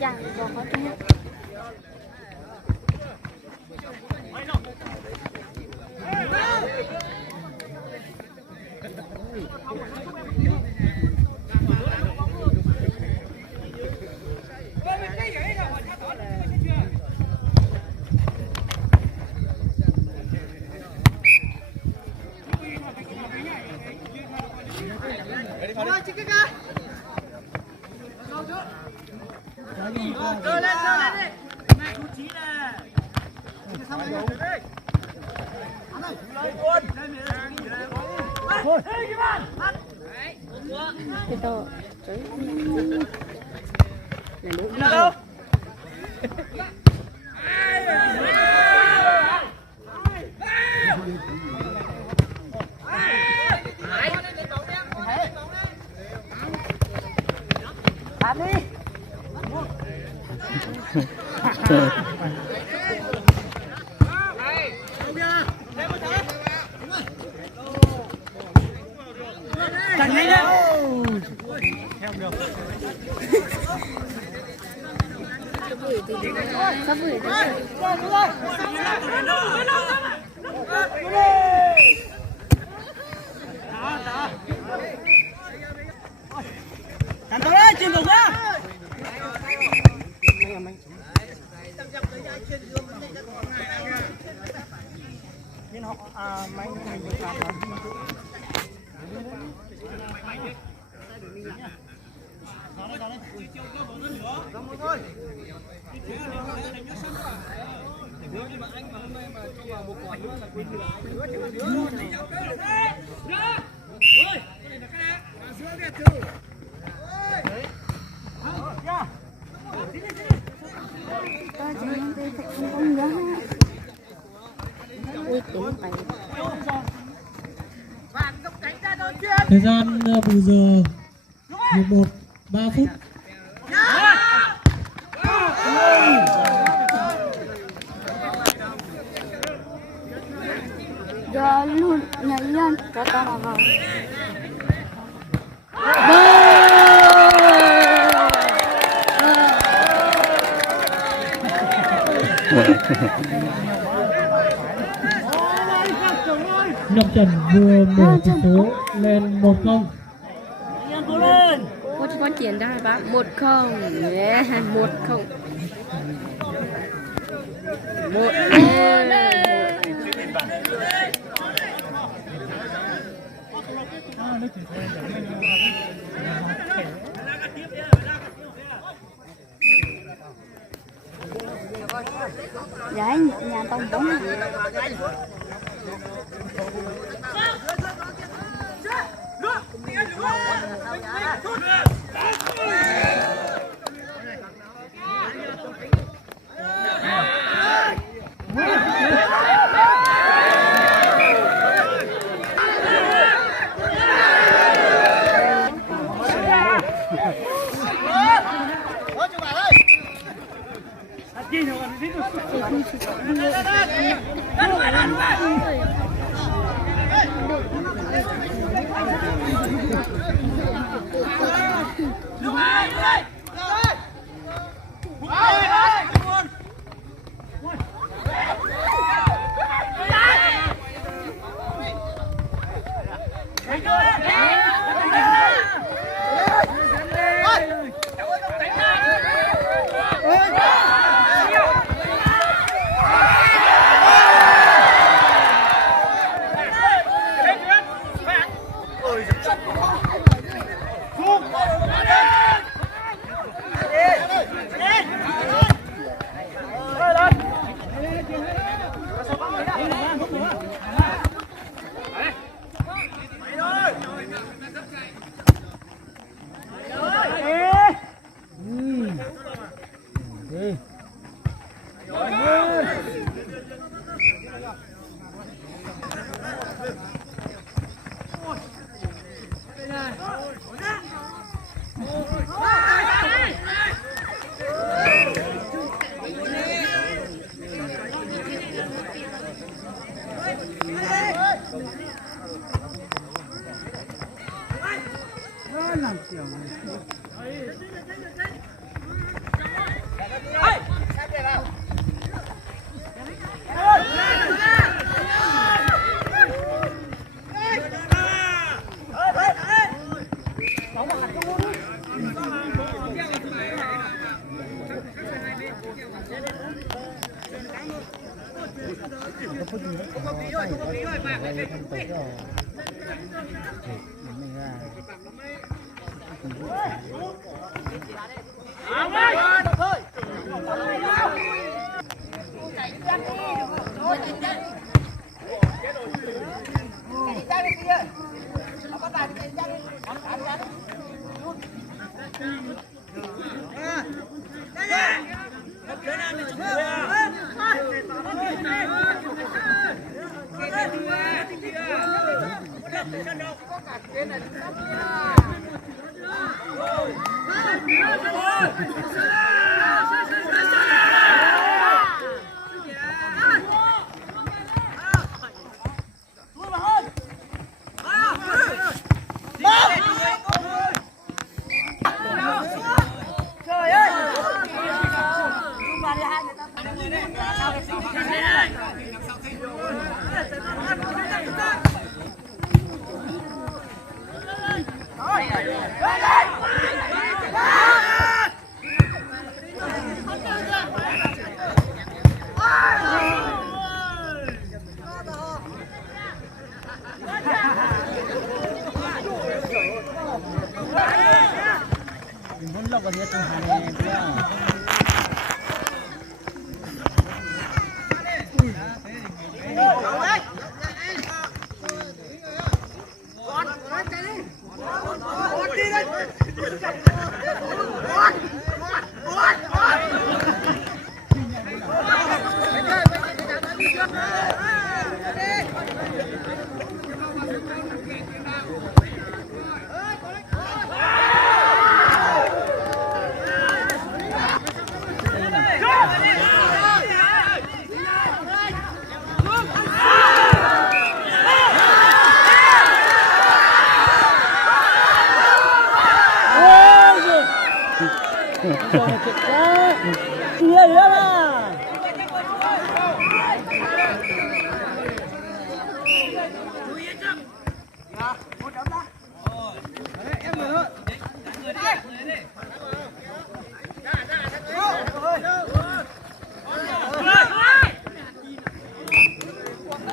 Dạ, có chứ. Cái to là đúng đâu. Sắp gửi cắn tao đấy, chìm vùng ra. Nên họ máy mình được làm rồi. Nhưng mà anh mà hôm nay mà cho vào một quả nữa là quên thì ôi, cái này là cái giữa đẹp chứ. Thời gian bù giờ 11:03. giờ luôn nhảy lên cho tao nào vào. Nhậm Trần vừa mở tỷ số lên 1-0. Có tiền ra bác 1-0. 1-0. 1-0. Đấy, nhà tao bóng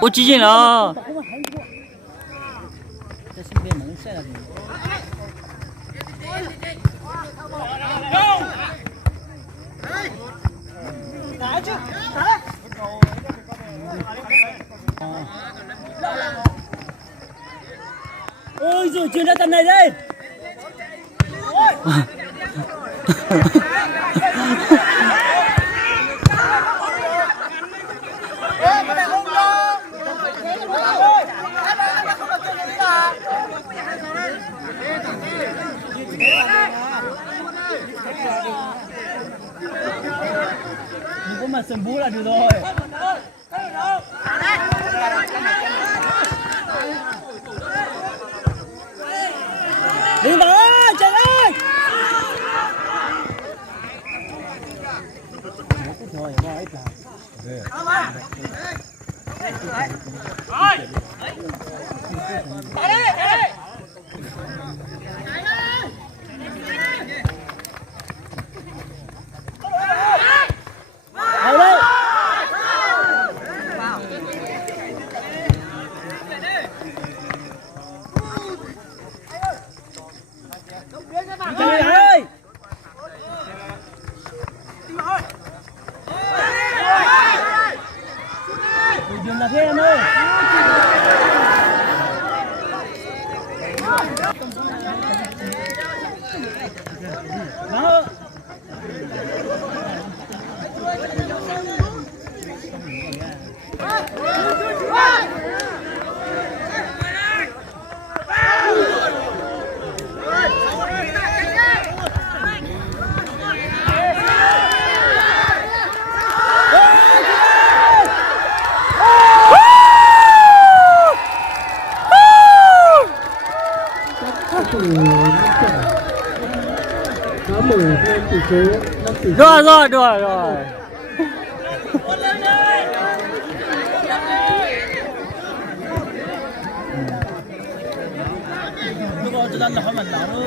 Ủa chị gì nó ôi rồi chuyện đã tầm này đây. Đừng có mà sầm bú là được rồi. Đừng bỏ chạy ơi. Trời ơi! Dừng là thế em ơi! Đó! Nó mở thêm tỷ số 5 tỷ. Rồi. Nó cho nên là hỏi mình là nó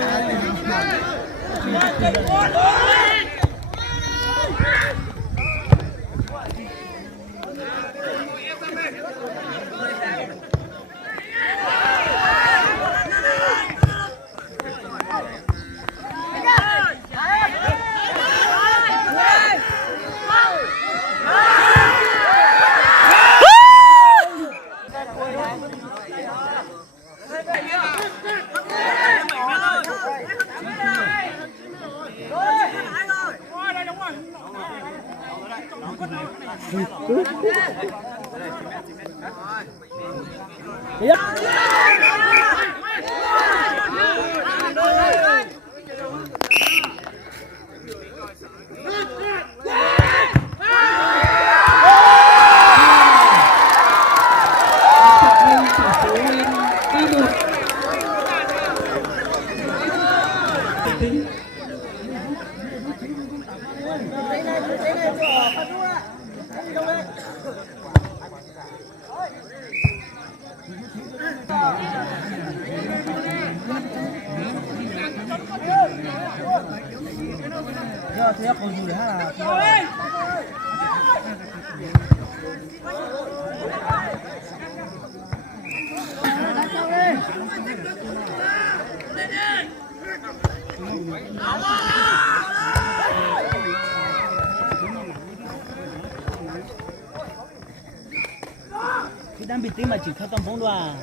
Khi đang bị tím mà chỉ khát tông bóng đoà.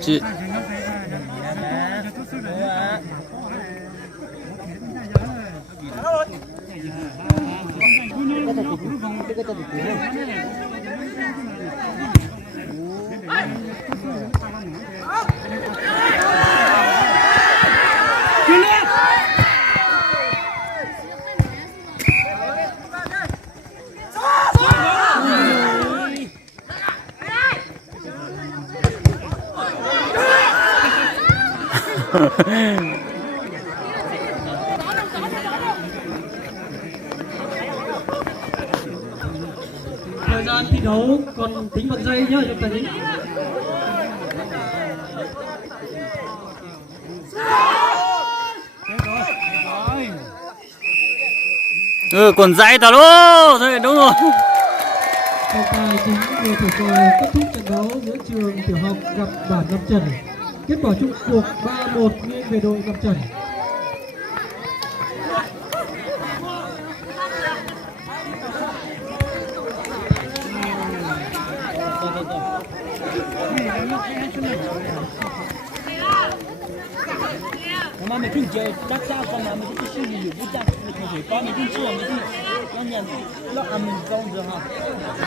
Chị Thời gian thi đấu còn tính bằng giây nhá chúng ta nhé. Còn dãy tao luôn. Thôi đúng rồi. Trọng tài chính người thủ cờ kết thúc trận đấu giữa trường tiểu học gặp bản Ngọc Trần. Kết quả chung cuộc 3-1 nghiêng về đội Ngọc Trần. Mà mình cứ chơi chắc sao còn mà mình cứ suy nghĩ nhiều bút chắc mình phải có mình cứ chưa mình cứ nó nhận nó mình không được hả